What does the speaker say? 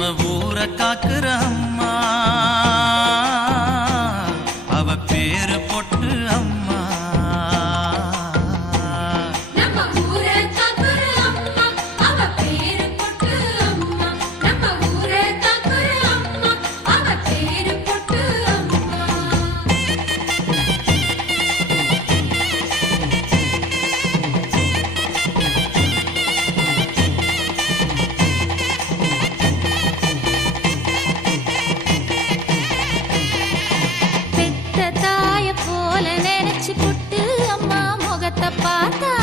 நம்ம ஊரை காக்குற அம்மா. அவ பேரு பொட்டு அம்மா. pata, pata.